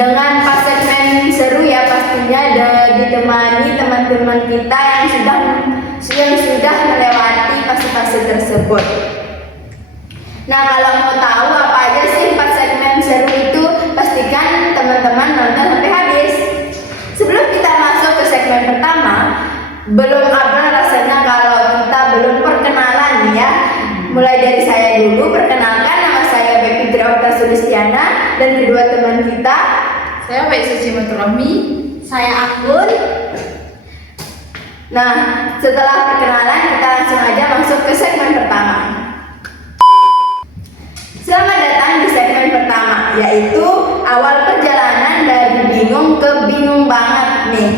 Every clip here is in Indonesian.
dengan pas segmen seru ya pastinya ditemani teman-teman kita yang sudah melewati fase-fase tersebut. Nah, kalau mau tahu apa aja sih pas segmen seru itu, pastikan teman-teman nonton sampai habis. Sebelum kita masuk ke segmen pertama, belum abang rasanya kalau kita belum perkenalan ya. Mulai dari saya dulu, perkenalkan nama saya Bepi Triota Sulistiana dan kedua teman kita. Saya Baik Suci Maturahmi. Saya Akun. Nah, setelah perkenalan kita langsung aja masuk ke segmen pertama. Selamat datang di segmen pertama, yaitu awal perjalanan dari bingung ke bingung banget nih.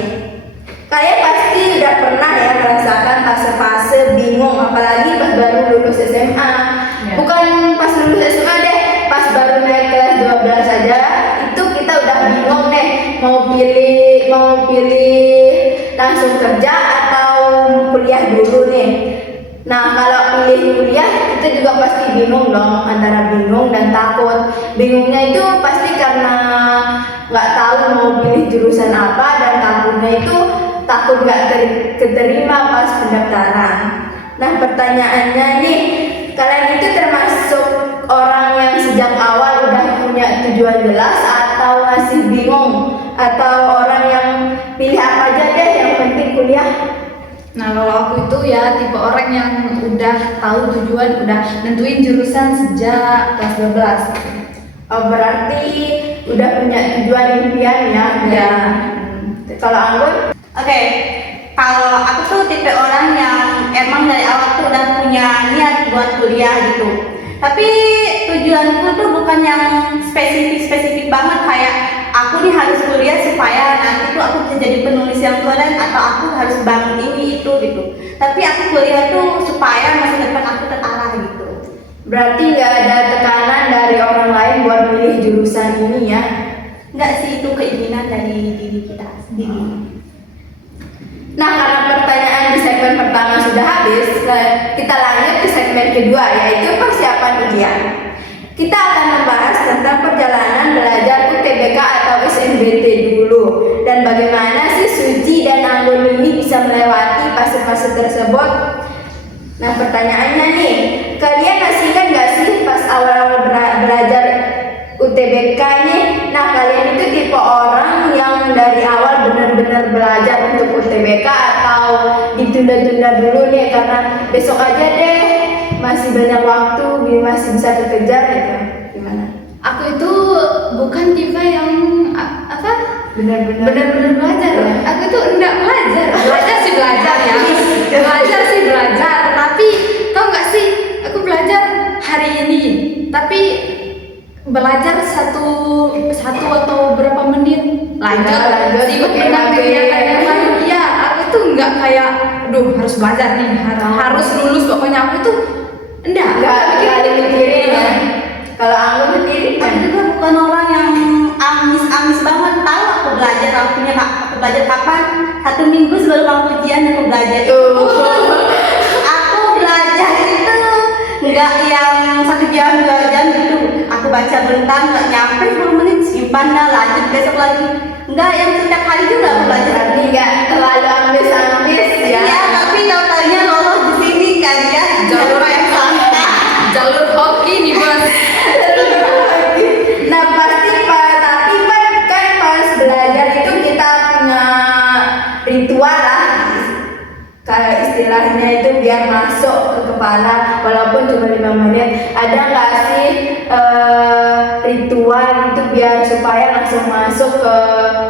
Kalian pasti udah pernah ya merasakan fase-fase bingung, apalagi pas baru lulus SMA. Ya. Bukan pas lulus SMA deh, pas baru naik kelas 12 saja, itu kita udah bingung nih mau pilih langsung kerja atau kuliah dulu nih. Nah, kalau pilih kuliah kita juga pasti bingung dong, antara bingung dan takut. Bingungnya itu pasti karena nggak tahu mau pilih jurusan apa, dan takutnya itu takut nggak keterima pas pendaftaran. Nah, pertanyaannya nih, kalian itu termasuk orang yang sejak awal udah punya tujuan jelas atau masih bingung, atau orang yang pilih apa aja deh yang penting kuliah? Nah, kalau aku itu ya tipe orang yang udah tahu tujuan, udah nentuin jurusan sejak kelas 12. Oh, berarti udah punya tujuan impian ya? Ya. Kalau Anggun? Oke, kalau aku tuh tipe orang yang emang dari awal tuh udah punya niat buat kuliah gitu. Tapi tujuanku tuh bukan yang spesifik banget kayak aku nih harus kuliah supaya nanti tuh aku bisa jadi penulis yang keren, atau aku harus bangun ini itu gitu. Tapi aku kuliah tuh supaya masa depan aku terarah gitu. Berarti nggak ada tekanan dari orang lain buat milih jurusan ini ya? Nggak sih, itu keinginan dari diri kita sendiri. Nah, karena pertanyaan di segmen pertama sudah habis, kita lanjut ke segmen kedua, yaitu persiapan ujian. Kita akan membahas tentang perjalanan belajar UTBK atau SNBT dulu, dan bagaimana sih Suci dan Anggun ini bisa melewati fase-fase tersebut. Nah, pertanyaannya nih, kalian masih ingat nggak sih pas awal-awal belajar UTBK nih? Nah, kalian itu tipe orang yang dari awal benar-benar belajar untuk UTBK atau ditunda-tunda dulu nih karena besok aja deh, masih banyak waktu, masih bisa kekejar gitu? Gimana? Aku itu bukan tipe yang Benar-benar belajar. Ya. Aku tuh enggak belajar. Belajar sih belajar ya. Belajar sih belajar. Tapi tau nggak sih, aku belajar hari ini. Tapi belajar satu atau berapa menit lanjut sibuk dengan kegiatan yang lain. Iya, aku tuh nggak kayak harus belajar nih, harus lulus, pokoknya aku tuh nggak ada mikirin ya. Kalau Anggun sendiri Aku juga bukan orang yang amis banget. Tahu aku belajar kapan? 1 minggu sebelum aku ujian aku belajar. Aku belajar itu nggak yang 1 jam 2 jam gitu. Aku baca bentar nggak nyampe 10 menit, simpan dah, lanjut besok lagi. Nggak yang setiap hari juga aku belajar. berarti nggak terlalu ambis ya? Iya, tapi tahu-taunya lolos di sini kan ya. Jalur yang salah. jalur hoki nih bos. Nah, pasti tapi kan pas belajar itu kita punya ritual lah, kayak istilahnya itu biar masuk ke kepala walaupun cuma 5 menit. Ada nggak sih ritual itu biar supaya langsung masuk ke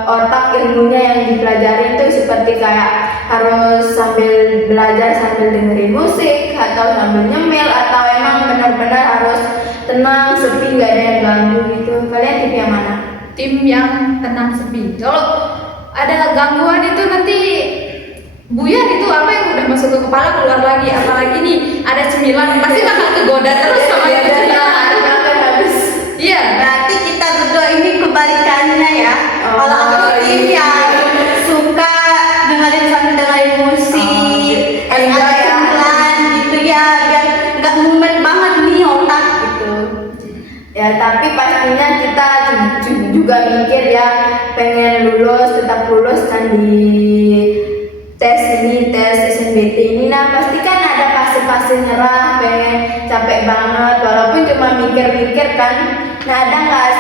otak ilmunya yang dipelajari itu, seperti kayak harus sambil belajar sambil dengerin musik atau sambil nyemil, atau emang benar-benar harus tenang, sepi, nggak ada yang ganggu gitu? Kalian tim yang mana? Tim yang tenang sepi. Kalau ada gangguan itu nanti buyar itu apa yang udah masuk ke kepala keluar lagi. Apalagi nih ada cemilan, pasti bakal kegoda terus sama yang cemilan. Habis. Iya. Berarti kita berdua ini kebalikannya ya. Oh, Kalau aku tim iya. yang suka dengerin sambil dengerin musik, Enjoy ada ya. cemilan gitu ya, biar nggak mumet banget nih otak gitu. Ya Ya tapi pastinya kita juga mikir ya, pengen lulus, tetap lulus kan di tes ini, tes SNBT ini. Nah pasti kan ada fase-fase nyerah, pengen capek banget walaupun cuma mikir-mikir kan. Nah ada nggak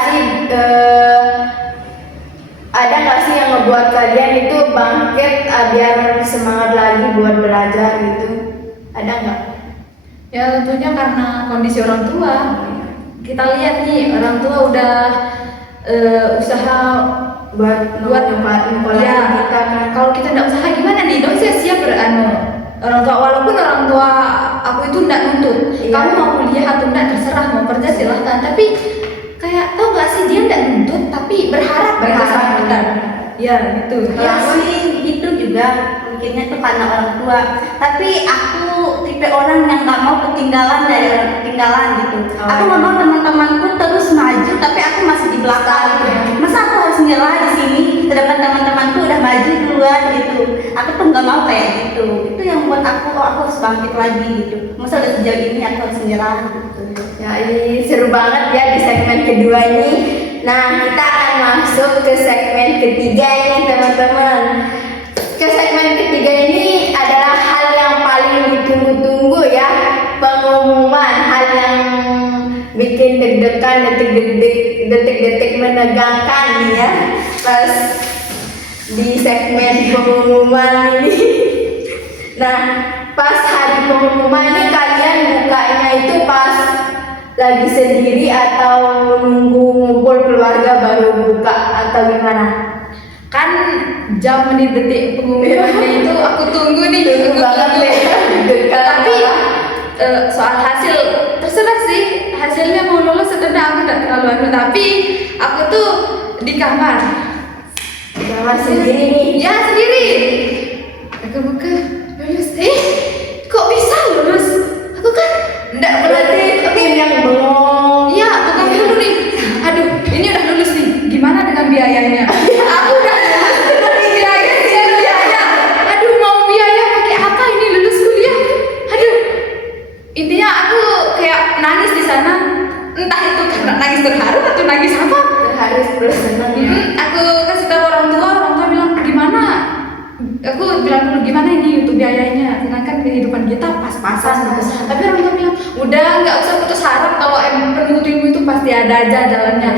sih yang ngebuat kalian itu bangkit biar semangat lagi buat belajar gitu? Ada nggak? Ya tentunya karena kondisi orang tua. Kita lihat nih orang tua udah usaha buat ya, kita kan. kalau kita nggak usaha gimana nih? Dong siap orang tua, walaupun orang tua aku itu nggak nuntut. Iya. Kamu mau kuliah atau nggak terserah, mau kerja silahkan. Tapi kayak tau gak sih dia nggak nuntut tapi berharap sama kita. Ya gitu. Ya sih gitu juga mikirnya tuh karena orang tua. Tapi aku tipe orang yang nggak mau ketinggalan dari orang ketinggalan gitu. Oh, Aku nggak mau teman-temanku terus maju tapi aku masih di belakang gitu. Masa aku harus nyerah di sini sedangkan teman-temanku udah maju duluan gitu. Aku tuh nggak mau kayak gitu. Itu yang buat aku harus bangkit lagi gitu. Masa udah sejauh ini aku harus nyerah gitu. Ya ini seru banget ya di segmen kedua ini. Nah kita akan masuk ke segmen ketiga ini teman-teman. Ke segmen ketiga ini adalah hal yang paling ditunggu-tunggu ya, pengumuman, hal yang bikin deg-degan, detik-detik menegangkan nih ya pas di segmen pengumuman ini. Nah pas hari pengumuman ini kalian bukanya itu pas lagi sendiri atau nunggu ngumpul keluarga baru buka atau gimana? Kan jam menit detik pengumumannya itu aku tunggu nih. Tunggu banget deh. Tapi soal hasil terserah sih, hasilnya mau lulus atau enggak aku enggak terlalu tapi aku tuh di kamar. Kamar sendiri nih. Ya sendiri. Aku buka lulus. Kok bisa lulus? Aku kan enggak Berarti tim yang bengong. Iya, bukan dulu nih. Aduh, ini udah lulus nih. Gimana dengan biayanya? Aku udah lulus biaya. Aduh, mau biaya pakai apa ini lulus kuliah? Aduh. Intinya aku kayak nangis di sana. Entah itu karena nangis terharu atau nangis apa. Harus terus senang ya. Aku kasih tahu orang tua bilang gimana? Aku bilang dulu gimana ini untuk biayanya, sedangkan kehidupan kita pas-pasan. Tapi orang tua bilang udah nggak usah putus harap, kalau emang penunggu itu pasti ada aja jalannya.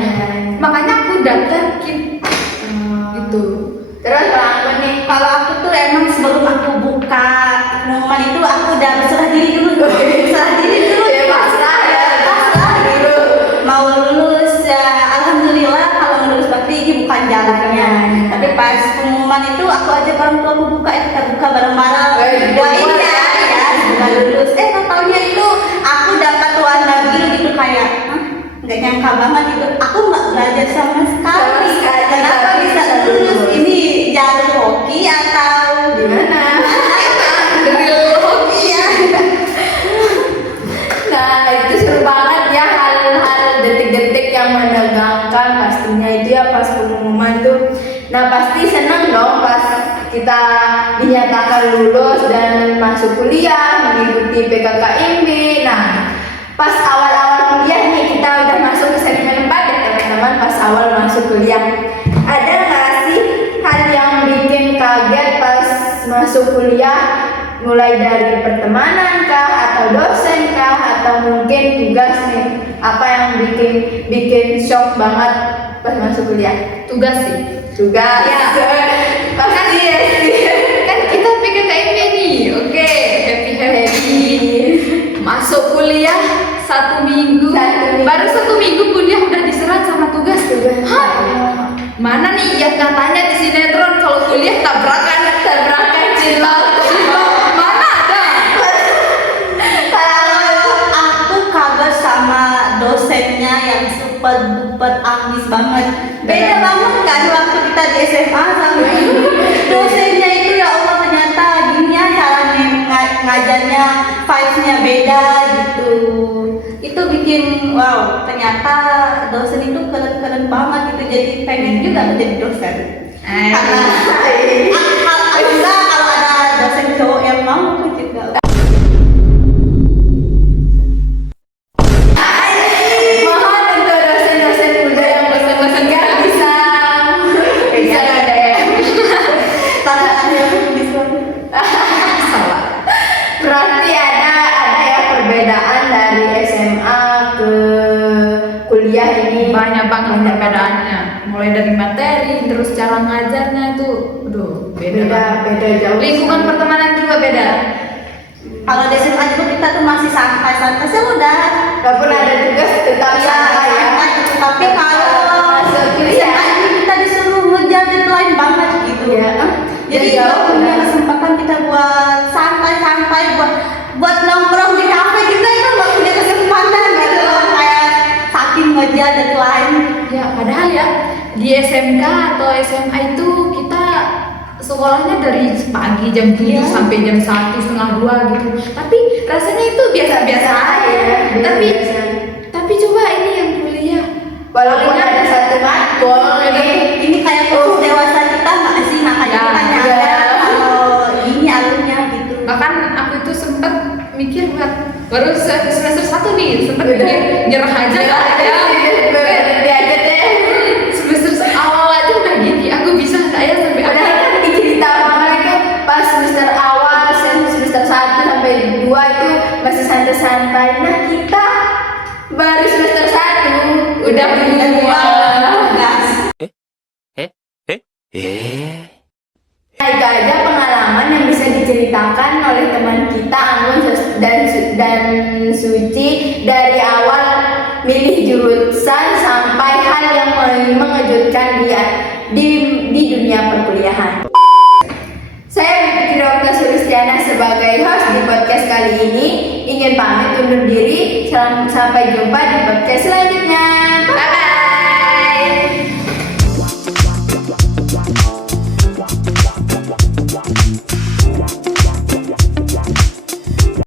Makanya aku daftar gitu. Terus apa nih? Kalau aku tuh emang sebelum aku buka pengumuman itu aku udah berserah diri dulu. Berserah diri dulu. Ya pasrah ya. Pasrah dulu. Mau lulus ya alhamdulillah, kalau lulus pasti ini bukan jalannya. Tapi pas pengumuman itu aku ajak orang tua aku buka, kita buka bareng-bareng. Doain ya, bukan lulus. Taunya itu aku dapat warna biru gitu kayak, nggak nyangka banget gitu. Aku nggak belajar sama sekali. Kenapa bisa lulus? Ini jalur hoki atau Gimana? Real hoki ya. Nah itu seru banget ya, hal-hal detik-detik yang menegangkan pastinya itu ya pas pengumuman tuh. Nah pasti senang dong pas kita dinyatakan lulus dan masuk kuliah, mengikuti PKKMB. Nah pas awal-awal kuliah nih, kita udah masuk ke segmen 4 ya teman-teman. Pas awal masuk kuliah, ada nggak sih hal yang bikin kaget pas masuk kuliah? Mulai dari pertemanan kah, atau dosen kah, atau mungkin tugas nih? Apa yang bikin shock banget pas masuk kuliah? Tugas sih. Tugas Ya. pasti ya sih. Kan kita PKKMB nih. Oke, happy. Masuk kuliah 1 minggu. 1 minggu. Baru 1 minggu kuliah udah diserang sama tugas. Hah? Mana nih yang katanya di sinetron kalau kuliah tabrakan cilok. Mana ada? aku kaget sama dosennya yang super duper ambis banget. Beda banget kan waktu kita di SMA sama ini. Dosennya itu ya Allah, ternyata gini ya caranya ngajarnya, vibes-nya beda gitu. Itu bikin wow, ternyata dosen itu keren-keren banget gitu. Jadi pengen juga menjadi dosen. Karena alhamdulillah kalau ada dosen cowok yang mau aku juga. Mohon untuk ke kuliah ini banyak banget perbedaannya, mulai dari materi terus cara ngajarnya itu aduh beda beda banget. beda jauh. Lingkungan pertemanan juga beda. Kalau di SMA juga kita tuh masih santai-santai sih udah. Walaupun ada tugas tetap santai ya. santai gitu. Tapi kalau masuk di kuliah SMA ini kita disuruh ngejar deadline banget gitu. ya. Jadi jauh kalau punya ya. kesempatan kita buat santai-santai, buat nongkrong di kafe kita itu nggak punya kesempatan gitu. Kayak saking ngejar deadline. Ya padahal ya di SMK atau SMA itu kita sekolahnya dari pagi jam 7 Iya. sampai jam 1:30 gitu. Tapi rasanya itu biasa-biasa aja. Tapi tapi coba ini yang kuliah. Walaupun ada satu matkul Ini kayak kursus dewasa kita nggak sih, makanya Ya, kita nyadar ya. kalau ini alurnya gitu. Bahkan aku itu sempat mikir buat baru semester 1 nih sempat Udah. mikir nyerah aja kali ya. berhenti aja deh. Semester awal aja udah gini, aku bisa nggak ya sampai Padahal ada kan dicerita mereka pas semester awal, semester 1 sampai 2 itu masih santai-santai. Nah kita baru semester 1 udah dua. Gas. Nah itu aja pengalaman yang bisa diceritakan oleh teman kita Anggun dan Suci dari awal milih jurusan sampai hal yang mengejutkan dia di dunia perkuliahan. Saya Putri Okta Sulistiana sebagai host di podcast kali ini ingin pamit undur diri. Sampai jumpa di podcast selanjutnya.